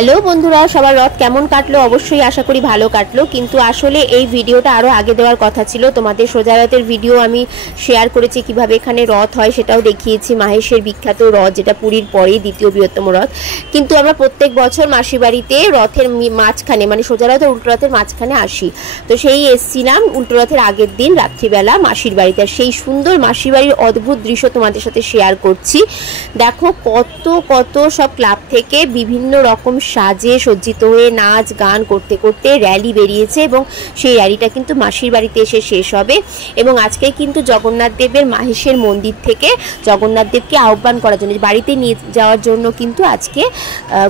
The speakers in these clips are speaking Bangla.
হ্যালো বন্ধুরা, সবার রথ কেমন কাটলো? অবশ্যই আশা করি ভালো কাটলো। কিন্তু আসলে এই ভিডিওটা আরও আগে দেওয়ার কথা ছিল। তোমাদের সোজা রথের ভিডিও আমি শেয়ার করেছি, কিভাবে এখানে রথ হয় সেটাও দেখিয়েছি। মাহেশের বিখ্যাত রথ, যেটা পুরীর পরেই দ্বিতীয় বৃহত্তম রথ। কিন্তু আমরা প্রত্যেক বছর মাসির বাড়িতে রথের মাঝখানে, মানে সোজা রথ আর উল্টো রথের মাঝখানে আসি। তো সেই এসছিলাম উল্টো রথের আগের দিন রাত্রিবেলা মাসির বাড়িতে। আর সেই সুন্দর মাসির বাড়ির অদ্ভুত দৃশ্য তোমাদের সাথে শেয়ার করছি। দেখো কত কত সব ক্লাব থেকে বিভিন্ন রকম সাজে সজ্জিত হয়ে নাচ গান করতে করতে র্যালি বেরিয়েছে, এবং সেই র্যালিটা কিন্তু মাসির বাড়িতে এসে শেষ হবে। এবং আজকে কিন্তু জগন্নাথ দেবের মাহেশের মন্দির থেকে জগন্নাথ দেবকে আহ্বান করার জন্য, বাড়িতে নিয়ে যাওয়ার জন্য কিন্তু আজকে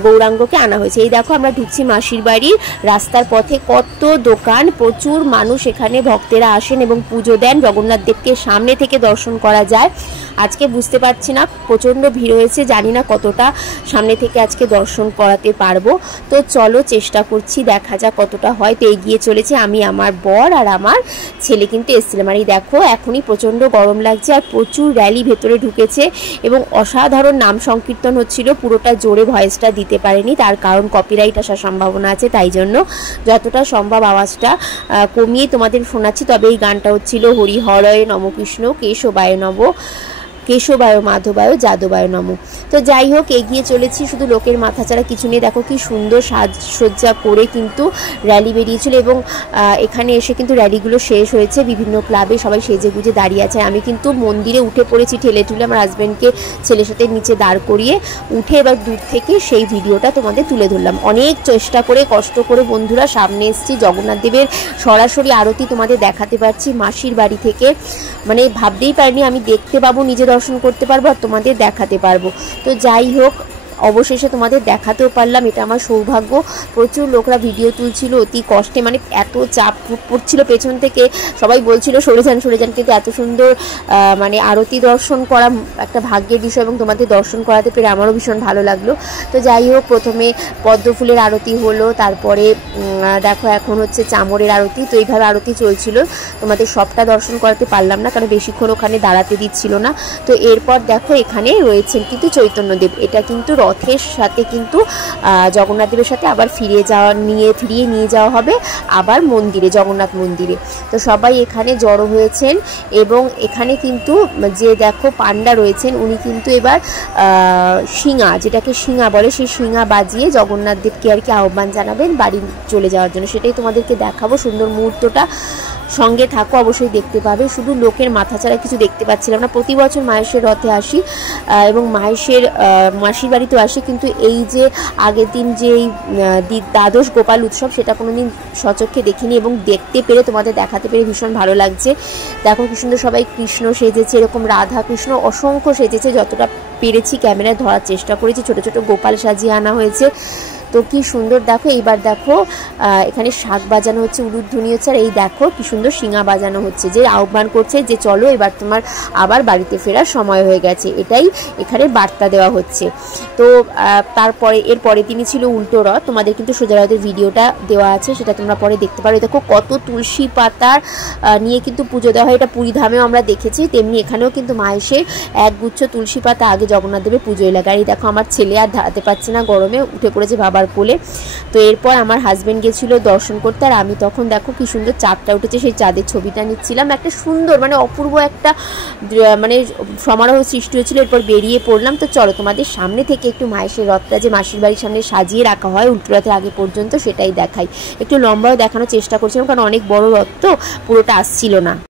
গৌরাঙ্গকে আনা হয়েছে। এই দেখো আমরা ঢুকছি মাসির বাড়ির রাস্তার পথে, কত দোকান, প্রচুর মানুষ এখানে ভক্তেরা আসেন এবং পুজো দেন। জগন্নাথ দেবকে সামনে থেকে দর্শন করা যায়। আজকে বুঝতে পারছি না, প্রচণ্ড ভিড় হয়েছে, জানি না কতটা সামনে থেকে আজকে দর্শন করাতে পারবো। তো চলো চেষ্টা করছি, দেখা যাক কতটা হয়। তো এগিয়ে চলেছে আমি, আমার বর আর আমার ছেলে কিন্তু এসেছিলাম। আর এই দেখো এখনই প্রচণ্ড গরম লাগছে, আর প্রচুর র্যালি ভেতরে ঢুকেছে এবং অসাধারণ নাম সংকীর্তন হচ্ছিল। পুরোটা জোরে ভয়েসটা দিতে পারেনি, তার কারণ কপিরাইট আসার সম্ভাবনা আছে, তাই জন্য যতটা সম্ভব আওয়াজটা কমিয়ে তোমাদের শোনাচ্ছি। তবে এই গানটা হচ্ছিল হরি হরয় নম কৃষ্ণ কেশবায় নব, কেশবায় মাধবায় যাদবায় নম। তো যাই হোক, এগিয়ে চলেছি, শুধু লোকের মাথা ছাড়া কিছু নেই। দেখো কি সুন্দর সাজসজ্জা করে কিন্তু র্যালি বেরিয়েছিল, এবং এখানে এসে কিন্তু র্যালিগুলো শেষ হয়েছে। বিভিন্ন ক্লাবে সবাই সেজে গুজে দাঁড়িয়ে আছে। আমি কিন্তু মন্দিরে উঠে পড়েছি ঠেলে ঠুলে, আমার হাজব্যান্ডকে ছেলের সাথে নিচে দাঁড় করিয়ে উঠে এবার দূর থেকে সেই ভিডিওটা তোমাদের তুলে ধরলাম। অনেক চেষ্টা করে কষ্ট করে বন্ধুরা সামনে এসেছি, জগন্নাথ দেবের সরাসরি আরতি তোমাদের দেখাতে পারছি মাসির বাড়ি থেকে। মানে ভাবতেই পারিনি আমি দেখতে পাবো, নিজে দর্শন করতে পারবো আর তোমাদের দেখাতে পারবো। তো যাই হোক, অবশেষে তোমাদের দেখাতেও পারলাম, এটা আমার সৌভাগ্য। প্রচুর লোকরা ভিডিও তুলছিল অতি কষ্টে, মানে এত চাপ পড়ছিল পেছন থেকে, সবাই বলছিল সরে যান সরে যান, কিন্তু এত সুন্দর মানে আরতি দর্শন করা একটা ভাগ্যের বিষয়, এবং তোমাদের দর্শন করাতে পেরে আমারও ভীষণ ভালো লাগলো। তো যাই হোক, প্রথমে পদ্ম ফুলের আরতি হলো, তারপরে দেখো এখন হচ্ছে চামরের আরতি। তো এইভাবে আরতি চলছিল, তোমাদের সবটা দর্শন করাতে পারলাম না, কারণ বেশিক্ষণ ওখানে দাঁড়াতে দিচ্ছিল না। তো এরপর দেখো এখানে রয়েছেন কিন্তু চৈতন্যদেব। এটা কিন্তু রথের সাথে কিন্তু জগন্নাথ দেবের সাথে আবার ফিরিয়ে নিয়ে যাওয়া হবে আবার মন্দিরে, জগন্নাথ মন্দিরে। তো সবাই এখানে জড়ো হয়েছেন, এবং এখানে কিন্তু যে দেখো পান্ডা রয়েছেন, উনি কিন্তু এবার শিঙা, যেটাকে শিঙা বলে, সেই শিঙা বাজিয়ে জগন্নাথ দেবকে আর কি আহ্বান জানাবেন বাড়ি চলে যাওয়ার জন্য। সেটাই তোমাদেরকে দেখাবো, সুন্দর মুহূর্তটা। সঙ্গে থাকো, অবশ্যই দেখতে পাবে। শুধু লোকের মাথা ছাড়া কিছু দেখতে পাচ্ছিলাম না। প্রতি বছর মাহেশের রথে আসি এবং মাসির বাড়িতেও আসি, কিন্তু এই যে আগের দিন যে এই দ্বাদশ গোপাল উৎসব, সেটা কোনোদিন সচক্ষে দেখিনি, এবং দেখতে পেরে তোমাদের দেখাতে পেরে ভীষণ ভালো লাগছে। দেখো কি সুন্দর সবাই কৃষ্ণ সেজেছে, এরকম রাধা কৃষ্ণ অসংখ্য সেজেছে, যতটা পেরেছি ক্যামেরায় ধরার চেষ্টা করেছি। ছোট ছোট গোপাল সাজিয়ে আনা হয়েছে। তো কি সুন্দর দেখো। এইবার দেখো এখানে শাক বাজানো হচ্ছে, উলুধ্বনি হচ্ছে, আর এই দেখো কি সুন্দর শিঙা বাজানো হচ্ছে, যে আহ্বান করছে যে চলো এবার তোমার আবার বাড়িতে ফেরার সময় হয়ে গেছে, এটাই এখানে বার্তা দেওয়া হচ্ছে। তো তারপরে এরপরে তিনি ছিল উল্টো রথ। তোমাদের কিন্তু সোজা রথের ভিডিওটা দেওয়া আছে, সেটা তোমরা পরে দেখতে পারো। দেখো কত তুলসী পাতার নিয়ে কিন্তু পুজো দেওয়া হয়। এটা পুরীধামেও আমরা দেখেছি, তেমনি এখানেও কিন্তু মাহেশের একগুচ্ছ তুলসী পাতা আগে জগন্নাথ দেবের পুজোয় লাগে। আর এই দেখো আমার ছেলে আর দাঁড়াতে পারছে না, গরমে উঠে পড়েছে বাবার কোলে। তো এরপর আমার হাজবেন্ড গেছিল দর্শন করতে, আর আমি তখন দেখো কি সুন্দর চাঁদটা উঠেছে, সেই চাঁদের ছবিটা নিচ্ছিলাম। একটা সুন্দর মানে অপূর্ব একটা মানে সমারোহ সৃষ্টি হয়েছিল। এরপর বেরিয়ে পড়লাম। তো চলো তোমাদের সামনে থেকে একটু মাহেশের রথটা যে মাসির বাড়ির সামনে সাজিয়ে রাখা হয় উল্টো রথের আগে পর্যন্ত, সেটাই দেখাই। একটু লম্বাও দেখানোর চেষ্টা করছিলাম, কারণ অনেক বড় রথ তো পুরোটা আসছিল না।